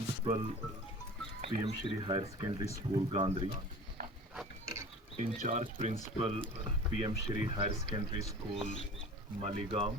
Principal PM Shri Higher Secondary School Gandri, in charge Principal PM Shri Higher Secondary School Maligam,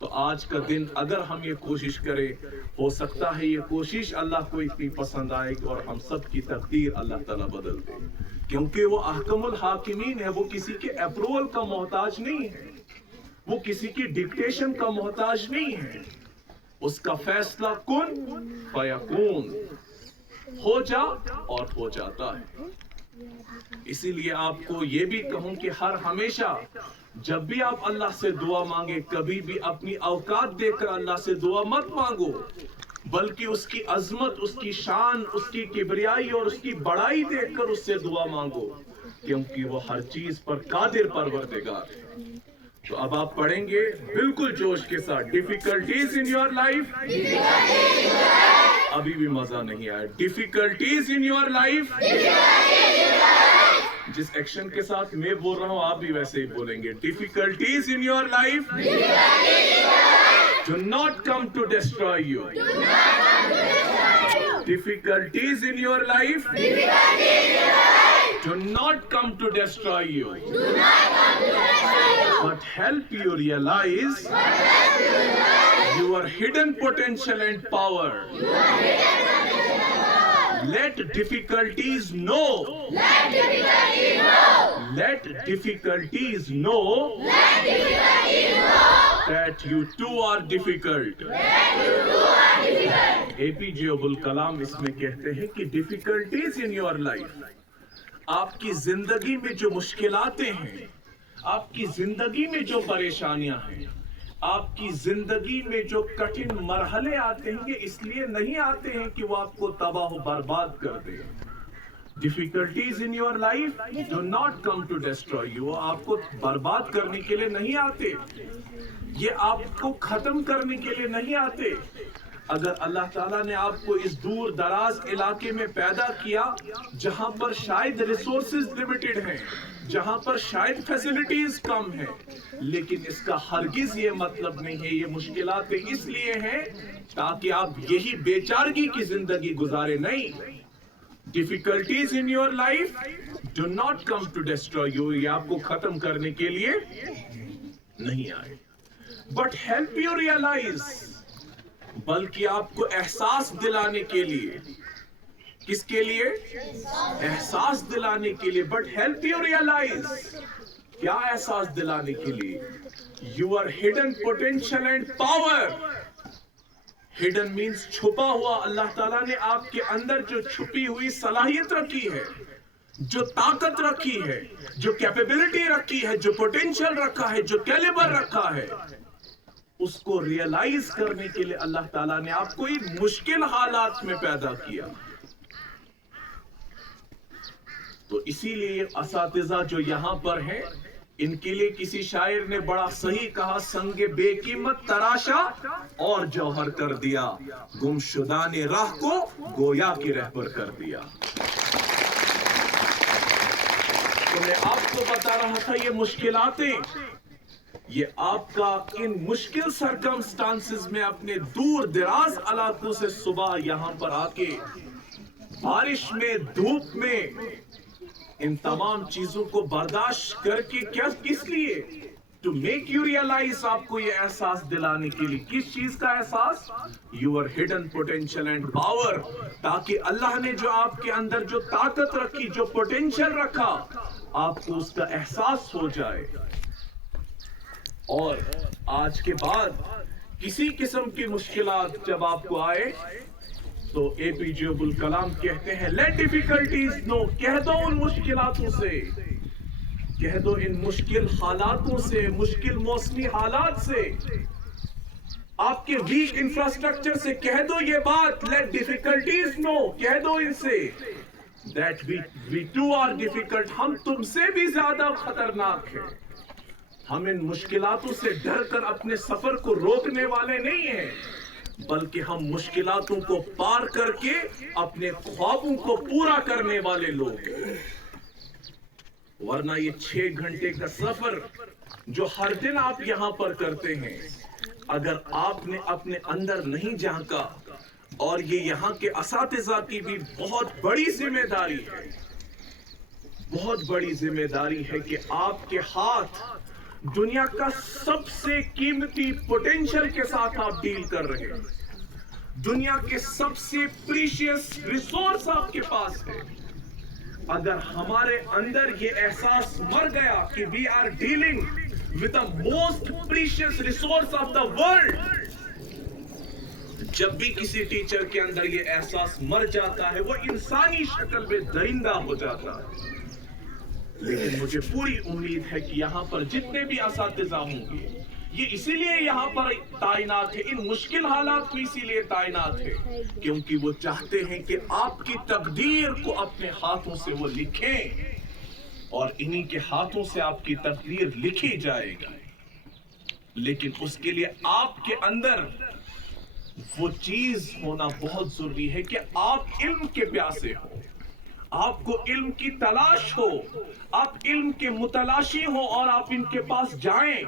تو آج کا دن اگر ہم یہ کوشش کریں، ہو سکتا ہے یہ کوشش اللہ کو اتنی پسند آئے اور ہم سب کی تقدیر اللہ تعالیٰ بدل دے، کیونکہ وہ احکم الحاکمین ہے، وہ کسی کے اپروول کا محتاج نہیں ہے، وہ کسی کی ڈکٹیشن کا محتاج نہیں ہے، اس کا فیصلہ کن فیکون، ہو جا اور ہو جاتا ہے۔ اسی لیے آپ کو یہ بھی کہوں کہ ہمیشہ جب بھی آپ اللہ سے دعا مانگے، کبھی بھی اپنی اوقات دیکھ کر اللہ سے دعا مت مانگو، بلکہ اس کی عظمت، اس کی شان، اس کی کبریائی اور اس کی بڑائی دیکھ کر اس سے دعا مانگو، کیونکہ وہ ہر چیز پر قادر پروردگار ہے۔ تو اب آپ پڑھیں گے بالکل جوش کے ساتھ، ڈیفیکلٹیز ان یور لائف، ابھی بھی مزہ نہیں آیا، ڈیفیکلٹیز ان یور لائف، جس ایکشن کے ساتھ میں بول رہا ہوں آپ بھی ویسے ہی بولیں گے، difficulties in your life do not come to destroy you. Difficulties in your life do not come to destroy you, but help you realize your hidden potential and power. Let difficulties know. Let difficulties know that you too are difficult. اے پی جے عبد الکلام اس میں کہتے ہیں کہ difficulties in your life، آپ کی زندگی میں جو مشکلاتیں ہیں، آپ کی زندگی میں جو پریشانیاں ہیں، آپ کی زندگی میں جو کٹھن مرحلے آتے ہیں، یہ اس لیے نہیں آتے ہیں کہ وہ آپ کو تباہ و برباد کر دے۔ Difficulties in your life do not come to destroy you. آپ کو برباد کرنے کے لیے نہیں آتے، یہ آپ کو ختم کرنے کے لیے نہیں آتے۔ اگر اللہ تعالیٰ نے آپ کو اس دور دراز علاقے میں پیدا کیا جہاں پر شاید ریسورسز لیمیٹڈ ہیں، جہاں پر شاید فیسلٹیز کم ہیں، لیکن اس کا ہرگز یہ مطلب نہیں ہے، یہ مشکلاتیں اس لیے ہیں تاکہ آپ یہی بے چارگی کی زندگی گزارے نہیں۔ Difficulties in your life do not come to destroy you. یہ آپ کو ختم کرنے کے لیے نہیں آئے، but help you realize، بلکہ آپ کو احساس دلانے کے لیے۔ کس کے لیے؟ احساس دلانے کے لیے۔ but help you realize، کیا احساس دلانے کے لیے؟ your hidden potential and power۔ Hidden means چھپا ہوا۔ اللہ تعالیٰ نے آپ کے اندر جو چھپی ہوئی صلاحیت رکھی ہے، جو طاقت رکھی ہے، جو کیپیبلٹی رکھی ہے، جو پوٹینشل رکھا ہے، جو کیلیبر رکھا ہے، اس کو ریئلائز کرنے کے لیے اللہ تعالیٰ نے آپ کو ایک مشکل حالات میں پیدا کیا۔ تو اسی لیے اساتذہ جو یہاں پر ہیں، ان کے لیے کسی شاعر نے بڑا صحیح کہا، سنگ بے قیمت تراشا اور جوہر کر دیا، گمشدان راہ کو گویا کی رہبر کر دیا۔ تو میں آپ کو بتا رہا تھا یہ مشکلاتیں، یہ آپ کا ان مشکل سرکمسٹانسز میں اپنے دور دراز علاقوں سے صبح یہاں پر آ کے بارش میں، دھوپ میں، ان تمام چیزوں کو برداشت کر کے کس لیے؟ ٹو میک یو ریئلائز، آپ کو یہ احساس دلانے کے لیے۔ کس چیز کا احساس؟ Your hidden potential and power, تاکہ اللہ نے جو آپ کے اندر جو طاقت رکھی، جو پوٹینشل رکھا، آپ کو اس کا احساس ہو جائے، اور آج کے بعد کسی قسم کی مشکلات جب آپ کو آئے تو اے پی جے عبد الکلام کہتے ہیں let difficulties know، کہہ دو ان مشکلاتوں سے، کہہ دو ان مشکل حالاتوں سے، مشکل موسمی حالات سے، آپ کے ویک انفراسٹرکچر سے کہہ دو یہ بات، let difficulties know، کہہ دو ان سے that we too are difficult، ہم تم سے بھی زیادہ خطرناک ہیں۔ ہم ان مشکلاتوں سے ڈر کر اپنے سفر کو روکنے والے نہیں ہیں، بلکہ ہم مشکلاتوں کو پار کر کے اپنے خوابوں کو پورا کرنے والے لوگ ہیں۔ ورنہ یہ 6 گھنٹے کا سفر جو ہر دن آپ یہاں پر کرتے ہیں، اگر آپ نے اپنے اندر نہیں جھانکا، اور یہ یہاں کے اساتذہ کی بھی بہت بڑی ذمہ داری ہے، بہت بڑی ذمہ داری ہے کہ آپ کے ہاتھ دنیا کا سب سے قیمتی پوٹینشل کے ساتھ آپ ڈیل کر رہے ہیں. دنیا کے سب سے پریشیس ریسورس آپ کے پاس ہے. اگر ہمارے اندر یہ احساس مر گیا کہ we are dealing with the most precious resource of the world, جب بھی کسی ٹیچر کے اندر یہ احساس مر جاتا ہے وہ انسانی شکل میں درندہ ہو جاتا ہے. لیکن مجھے پوری امید ہے کہ یہاں پر جتنے بھی اساتذہ ہوں گے یہ اسی لیے یہاں پر تعینات ہے، ان مشکل حالات میں اسی لیے تعینات ہے کیونکہ وہ چاہتے ہیں کہ آپ کی تقدیر کو اپنے ہاتھوں سے وہ لکھیں اور انہی کے ہاتھوں سے آپ کی تقدیر لکھی جائے گی. لیکن اس کے لیے آپ کے اندر وہ چیز ہونا بہت ضروری ہے کہ آپ علم کے پیاسے ہو، آپ کو علم کی تلاش ہو، آپ علم کے متلاشی ہو اور آپ ان کے پاس جائیں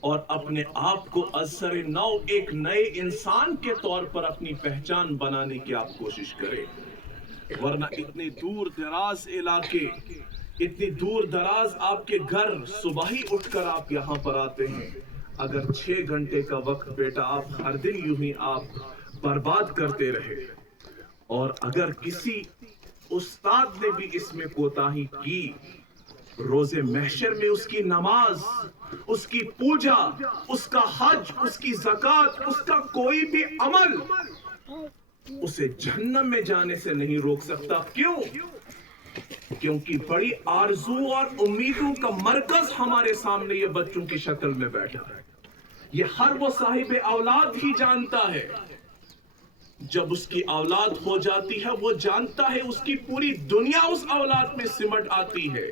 اور اپنے آپ کو اثر نو ایک نئے انسان کے طور پر اپنی پہچان بنانے کی آپ کوشش کریں. ورنہ اتنے دور دراز علاقے، اتنی دور دراز آپ کے گھر، صبح ہی اٹھ کر آپ یہاں پر آتے ہیں. اگر 6 گھنٹے کا وقت بیٹا آپ ہر دن یوں ہی آپ برباد کرتے رہے اور اگر کسی استاد نے بھی اس میں کوتاہی کی، روز محشر میں اس کی نماز، اس کی پوجا، اس کا حج، اس کی زکوٰۃ، اس کا کوئی بھی عمل اسے جہنم میں جانے سے نہیں روک سکتا. کیوں؟ کیونکہ بڑی آرزو اور امیدوں کا مرکز ہمارے سامنے یہ بچوں کی شکل میں بیٹھا ہے. یہ ہر وہ صاحب اولاد ہی جانتا ہے. جب اس کی اولاد ہو جاتی ہے وہ جانتا ہے اس کی پوری دنیا اس اولاد میں سمٹ آتی ہے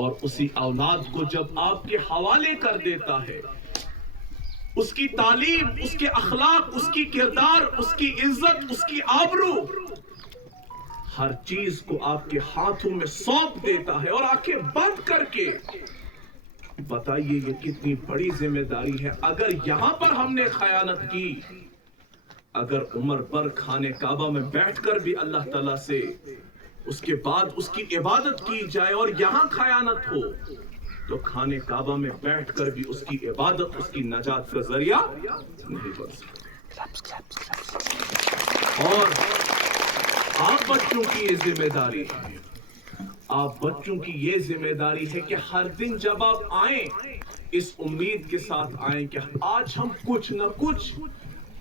اور اسی اولاد کو جب آپ کے حوالے کر دیتا ہے، اس کی تعلیم، اس کے اخلاق، اس کی کردار، اس کی عزت، اس کی آبرو، ہر چیز کو آپ کے ہاتھوں میں سونپ دیتا ہے اور آنکھیں بند کر کے بتائیے یہ کتنی بڑی ذمہ داری ہے. اگر یہاں پر ہم نے خیانت کی، اگر عمر بھر خانے کعبہ میں بیٹھ کر بھی اللہ تعالیٰ سے اس کے بعد اس کی عبادت کی جائے اور یہاں خیانت ہو تو خانے کعبہ میں بیٹھ کر بھی اس کی عبادت اس کی نجات کا ذریعہ نہیں بن سکتی. اور آپ بچوں کی یہ ذمہ داری ہے، آپ بچوں کی یہ ذمہ داری ہے کہ ہر دن جب آپ آئیں اس امید کے ساتھ آئیں کہ آج ہم کچھ نہ کچھ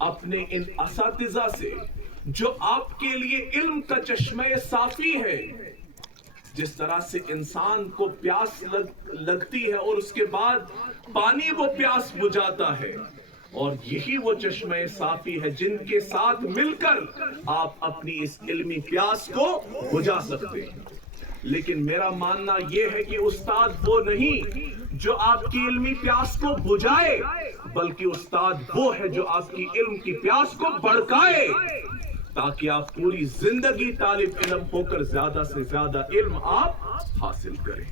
اپنے ان اساتذہ سے جو آپ کے لیے علم کا چشمہ صافی ہے، جس طرح سے انسان کو پیاس لگتی ہے اور اس کے بعد پانی وہ پیاس بجھاتا ہے، اور یہی وہ چشمہ صافی ہے جن کے ساتھ مل کر آپ اپنی اس علمی پیاس کو بجھا سکتے ہیں. لیکن میرا ماننا یہ ہے کہ استاد وہ نہیں جو آپ کی علمی پیاس کو بجھائے، بلکہ استاد وہ ہے جو آپ کی علم کی پیاس کو بھڑکائے تاکہ آپ پوری زندگی طالب علم ہو کر زیادہ سے زیادہ علم آپ حاصل کریں.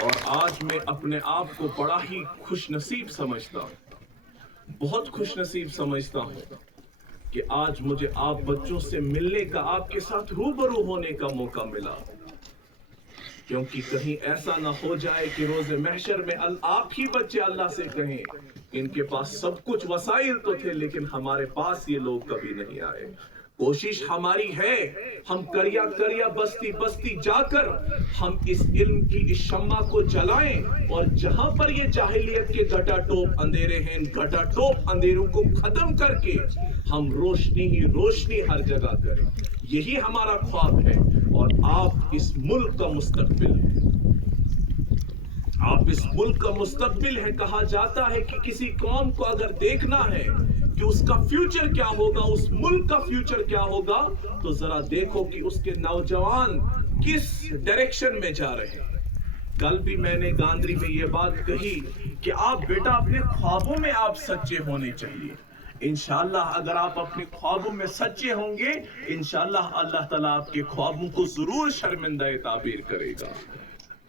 اور آج میں اپنے آپ کو بڑا ہی خوش نصیب سمجھتا ہوں، بہت خوش نصیب سمجھتا ہوں کہ آج مجھے آپ بچوں سے ملنے کا، آپ کے ساتھ روبرو ہونے کا موقع ملا. کیونکہ کہیں ایسا نہ ہو جائے کہ روز محشر میں آپ ہی بچے اللہ سے کہیں ان کے پاس سب کچھ وسائل تو تھے لیکن ہمارے پاس یہ لوگ کبھی نہیں آئے. کوشش ہماری ہے ہم کریا کریا بستی بستی جا کر ہم اس علم کی اس شمع کو جلائیں اور جہاں پر یہ جاہلیت کے گٹا ٹوپ اندھیرے ہیں ان گٹا ٹوپ اندھیروں کو ختم کر کے ہم روشنی ہی روشنی ہر جگہ کریں. یہی ہمارا خواب ہے اور آپ اس ملک کا مستقبل ہیں. آپ اس ملک کا مستقبل ہے. کہا جاتا ہے کہ کسی قوم کو اگر دیکھنا ہے کہ اس کا فیوچر کیا ہوگا، اس ملک کا فیوچر کیا ہوگا، تو ذرا دیکھو کہ اس کے نوجوان کس ڈائریکشن میں جا رہے ہیں. کل بھی میں نے گاندری میں یہ بات کہی کہ آپ بیٹا اپنے خوابوں میں آپ سچے ہونے چاہیے. انشاءاللہ اگر آپ اپنے خوابوں میں سچے ہوں گے انشاءاللہ اللہ تعالیٰ آپ کے خوابوں کو ضرور شرمندہ تعبیر کرے گا.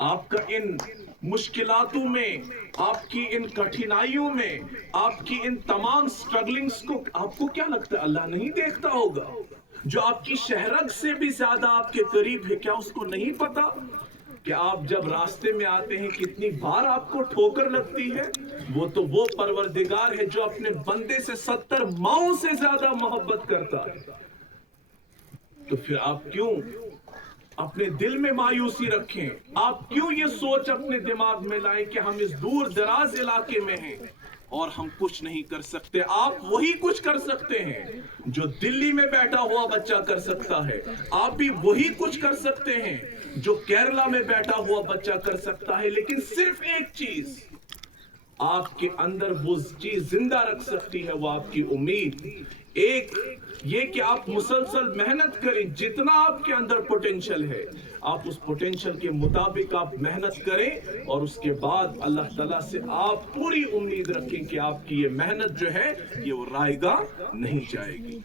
آپ کا ان مشکلاتوں میں، آپ کی ان کٹھنائیوں میں، آپ کی ان تمام سٹرگلنگز کو آپ کو کیا لگتا ہے اللہ نہیں دیکھتا ہوگا؟ جو آپ کی شہرت سے بھی زیادہ آپ کے قریب ہے، کیا اس کو نہیں پتا کہ آپ جب راستے میں آتے ہیں کتنی بار آپ کو ٹھوکر لگتی ہے؟ وہ پروردگار ہے جو اپنے بندے سے 70 ماؤں سے زیادہ محبت کرتا ہے۔ تو پھر آپ کیوں اپنے دل میں مایوسی رکھیں؟ آپ کیوں یہ سوچ اپنے دماغ میں لائیں کہ ہم اس دور دراز علاقے میں ہیں اور ہم کچھ نہیں کر سکتے؟ آپ وہی کچھ کر سکتے ہیں جو دلی میں بیٹھا ہوا بچہ کر سکتا ہے۔ آپ بھی وہی کچھ کر سکتے ہیں جو کیرلا میں بیٹھا ہوا بچہ کر سکتا ہے، لیکن صرف ایک چیز آپ کے اندر وہ چیز زندہ رکھ سکتی ہے، وہ آپ کی امید۔ ایک یہ کہ آپ مسلسل محنت کریں، جتنا آپ کے اندر پوٹینشل ہے آپ اس پوٹینشل کے مطابق آپ محنت کریں، اور اس کے بعد اللہ تعالیٰ سے آپ پوری امید رکھیں کہ آپ کی یہ محنت جو ہے یہ وہ رائے گاہ نہیں جائے گی۔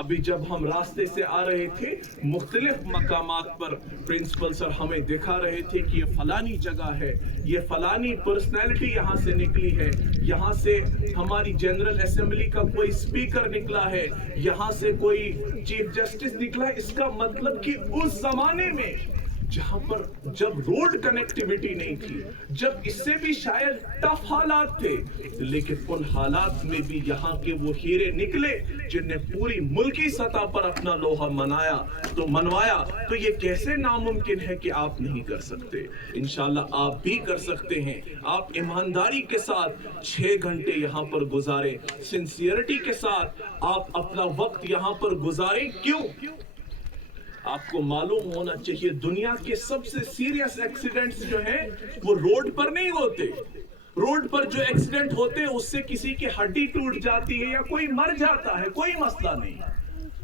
ابھی جب ہم راستے سے آ رہے تھے، مختلف مقامات پر پرنسپل سر ہمیں دکھا رہے تھے کہ یہ فلانی جگہ ہے، یہ فلانی پرسنالٹی یہاں سے نکلی ہے، یہاں سے ہماری جنرل اسمبلی کا کوئی سپیکر نکلا ہے، یہاں سے کوئی چیف جسٹس نکلا ہے۔ اس کا مطلب کہ اس زمانے میں جہاں پر جب روڈ کنیکٹیویٹی نہیں تھی، جب اس سے بھی شاید ٹف حالات تھے، لیکن ان حالات میں بھی یہاں کے وہ ہیرے نکلے جن نے پوری ملکی سطح پر اپنا لوہا منوایا۔ تو یہ کیسے ناممکن ہے کہ آپ نہیں کر سکتے؟ انشاءاللہ آپ بھی کر سکتے ہیں۔ آپ ایمانداری کے ساتھ 6 گھنٹے یہاں پر گزاریں، سنسیئرٹی کے ساتھ آپ اپنا وقت یہاں پر گزاریں۔ کیوں؟ آپ کو معلوم ہونا چاہیے دنیا کے سب سے سیریس ایکسیڈنٹس جو ہیں وہ روڈ پر نہیں ہوتے۔ روڈ پر جو ایکسیڈنٹ ہوتے ہیں اس سے کسی کی ہڈی ٹوٹ جاتی ہے یا کوئی مر جاتا ہے، کوئی مسئلہ نہیں۔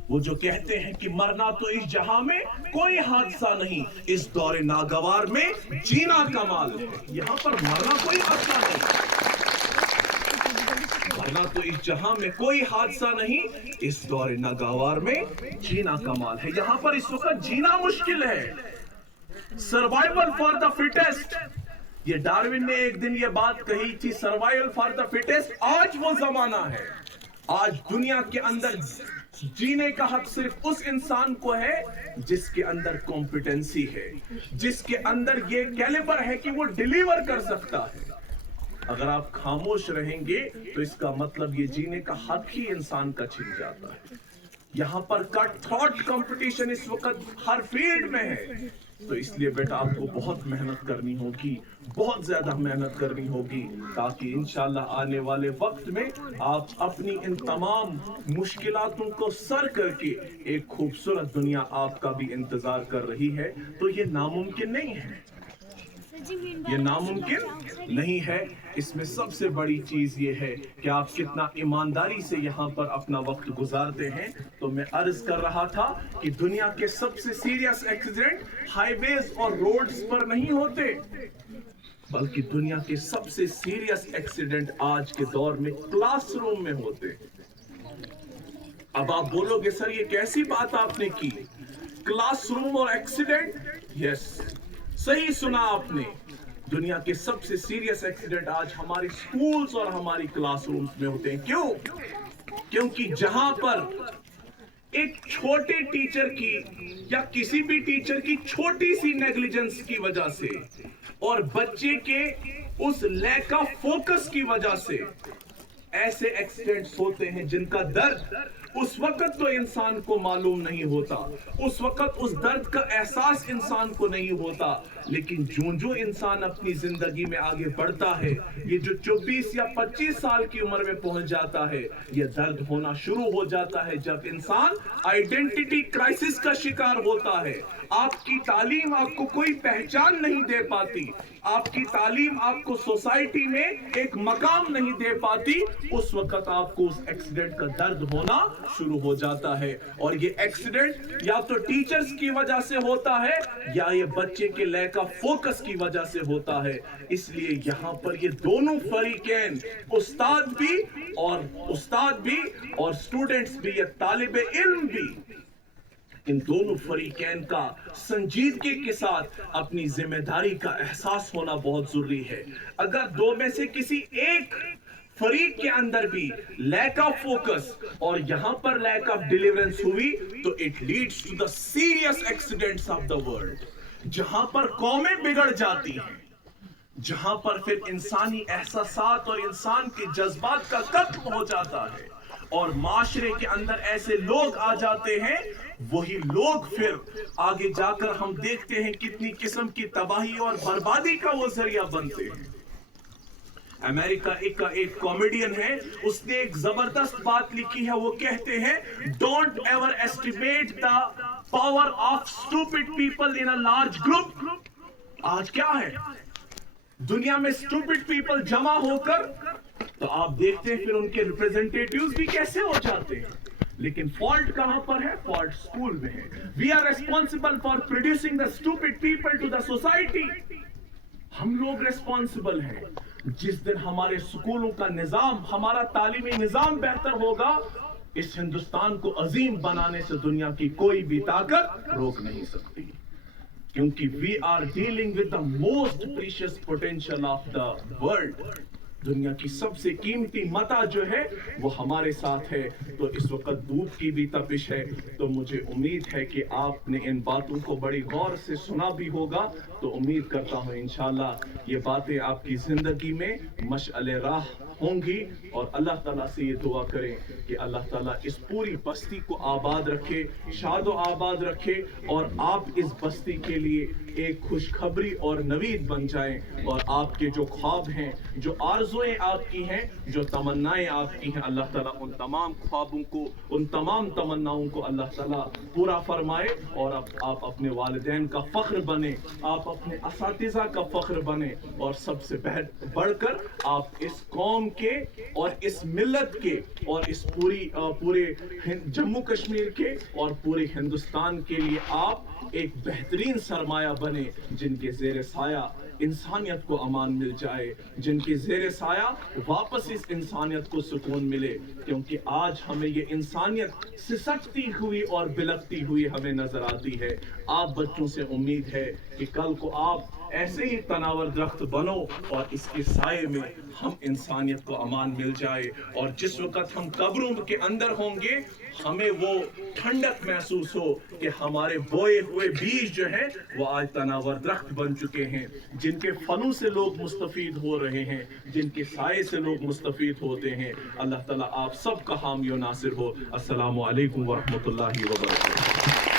وہ جو کہتے ہیں کہ مرنا تو اس جہاں میں کوئی حادثہ نہیں، اس دور ناگوار میں جینا کمال ہے۔ یہاں پر مرنا کوئی مسئلہ نہیں، مرنا تو اس جہاں میں کوئی حادثہ نہیں، اس دور ناگوار میں جینا کمال ہے۔ یہاں پر اس وقت جینا مشکل ہے۔ سروائیول فار دا فٹسٹ، یہ ڈاروین نے ایک دن یہ بات کہی تھی، سروائیول فار دا فٹسٹ۔ آج وہ زمانہ ہے، آج دنیا کے اندر جینے کا حق صرف اس انسان کو ہے جس کے اندر کمپیٹنسی ہے، جس کے اندر یہ کیلیبر ہے کہ وہ ڈیلیور کر سکتا ہے۔ اگر آپ خاموش رہیں گے تو اس کا مطلب یہ جینے کا حق ہی انسان کا چھن جاتا ہے۔ یہاں پر کٹ تھاٹ کمپٹیشن اس وقت ہر فیلڈ میں ہے، تو اس لیے بیٹا آپ کو بہت محنت کرنی ہوگی، بہت زیادہ محنت کرنی ہوگی، تاکہ انشاءاللہ آنے والے وقت میں آپ اپنی ان تمام مشکلاتوں کو سر کر کے ایک خوبصورت دنیا آپ کا بھی انتظار کر رہی ہے۔ تو یہ ناممکن نہیں ہے، یہ ناممکن نہیں ہے۔ اس میں سب سے بڑی چیز یہ ہے کہ آپ کتنا ایمانداری سے یہاں پر اپنا وقت گزارتے ہیں۔ تو میں عرض کر رہا تھا کہ دنیا کے سب سے سیریس ایکسیڈنٹ ہائی ویز اور روڈز پر نہیں ہوتے، بلکہ دنیا کے سب سے سیریس ایکسیڈنٹ آج کے دور میں کلاس روم میں ہوتے ہیں۔ اب آپ بولو گے سر یہ کیسی بات آپ نے کی، کلاس روم اور ایکسیڈنٹ؟ یس، صحیح سنا آپ نے۔ دنیا کے سب سے سیریس ایکسیڈنٹ آج ہمارے سکولز اور ہماری کلاس رومز میں ہوتے ہیں۔ کیوں؟ کیونکہ جہاں پر ایک چھوٹے ٹیچر کی یا کسی بھی ٹیچر کی چھوٹی سی نیگلیجنس کی وجہ سے اور بچے کے اس لیک آف فوکس کی وجہ سے ایسے ایکسیڈنٹس ہوتے ہیں جن کا درد اس وقت تو انسان کو معلوم نہیں ہوتا، اس وقت اس درد کا احساس انسان کو نہیں ہوتا، لیکن جو انسان اپنی زندگی میں آگے بڑھتا ہے، یہ جو 24 یا 25 سال کی عمر میں پہنچ جاتا ہے، یہ درد ہونا شروع ہو جاتا ہے جب انسان آئیڈینٹی کرائسس کا شکار ہوتا ہے۔ آپ کی تعلیم آپ کو کوئی پہچان نہیں دے پاتی، آپ کی تعلیم آپ کو سوسائٹی میں ایک مقام نہیں دے پاتی، اس وقت آپ کو اس ایکسیڈنٹ کا درد ہونا شروع ہو جاتا ہے۔ اور یہ ایکسیڈنٹ یا تو ٹیچرز کی وجہ سے ہوتا ہے یا یہ بچے کے لیک آف فوکس کی وجہ سے ہوتا ہے۔ اس لیے یہاں پر یہ دونوں فریقین، استاد بھی اور اسٹوڈنٹس بھی، یہ طالب علم بھی، ان دونوں فریقین کا سنجیدگی کے ساتھ اپنی ذمہ داری کا احساس ہونا بہت ضروری ہے۔ اگر دو میں سے کسی ایک فریق کے اندر بھی لیک آف فوکس اور یہاں پر لیک آف ڈیلیورنس ہوئی تو it leads to the serious accidents of the world, جہاں پر قومیں بگڑ جاتی ہیں، جہاں پر پھر انسانی احساسات اور انسان کے جذبات کا قتل ہو جاتا ہے اور معاشرے کے اندر ایسے لوگ آ جاتے ہیں، وہی لوگ پھر آگے جا کر ہم دیکھتے ہیں کتنی قسم کی تباہی اور بربادی کا وہ ذریعہ بنتے ہیں۔ امریکہ کا ایک کامیڈین ہے، اس نے ایک زبردست بات لکھی ہے، وہ کہتے ہیں don't ever estimate the power of stupid people in a large group. آج کیا ہے دنیا میں اسٹوپڈ پیپل جمع ہو کر تو آپ دیکھتے ہیں پھر ان کے ریپریزنٹیٹیوز بھی کیسے ہو جاتے ہیں، لیکن فالٹ کہاں پر ہے؟ فالٹ اسکول میں ہے۔ We are responsible for producing the stupid people to the society. ہم لوگ ریسپانسبل ہیں۔ جس دن ہمارے سکولوں کا نظام، ہمارا تعلیمی نظام بہتر ہوگا، اس ہندوستان کو عظیم بنانے سے دنیا کی کوئی بھی طاقت روک نہیں سکتی، کیونکہ we are dealing with the most precious potential of the world. دنیا کی سب سے قیمتی متا جو ہے وہ ہمارے ساتھ ہے۔ تو اس وقت دھوپ کی بھی تپش ہے، تو مجھے امید ہے کہ آپ نے ان باتوں کو بڑی غور سے سنا بھی ہوگا، تو امید کرتا ہوں انشاءاللہ یہ باتیں آپ کی زندگی میں مشعل راہ ہوں گی، اور اللہ تعالیٰ سے یہ دعا کریں کہ اللہ تعالیٰ اس پوری بستی کو آباد رکھے، شاد و آباد رکھے، اور آپ اس بستی کے لیے ایک خوشخبری اور نوید بن جائیں، اور آپ کے جو خواب ہیں، جو آرزویں آپ کی ہیں، جو تمنائیں آپ کی ہیں، اللہ تعالیٰ ان تمام خوابوں کو، ان تمام تمناؤں کو اللہ تعالیٰ پورا فرمائے، اور آپ اپنے والدین کا فخر بنیں، آپ اپنے اساتذہ کا فخر بنیں، اور سب سے بڑھ کر آپ اس قوم کے اور اس ملت کے اور اس پورے جموں کشمیر کے اور پورے ہندوستان کے لیے آپ ایک بہترین سرمایہ بنے، جن کے زیر سایہ انسانیت کو امان مل جائے، جن کے زیر سایہ واپس اس انسانیت کو سکون ملے، کیونکہ آج ہمیں یہ انسانیت سسکتی ہوئی اور بلکتی ہوئی ہمیں نظر آتی ہے۔ آپ بچوں سے امید ہے کہ کل کو آپ ایسے ہی تناور درخت بنو، اور اس کے سائے میں ہم انسانیت کو امان مل جائے، اور جس وقت ہم قبروں کے اندر ہوں گے ہمیں وہ ٹھنڈک محسوس ہو کہ ہمارے بوئے ہوئے بیج جو ہیں وہ آج تناور درخت بن چکے ہیں، جن کے پھلوں سے لوگ مستفید ہو رہے ہیں، جن کے سائے سے لوگ مستفید ہوتے ہیں۔ اللہ تعالیٰ آپ سب کا حامی و ناصر ہو۔ السلام علیکم ورحمۃ اللہ وبرکاتہ۔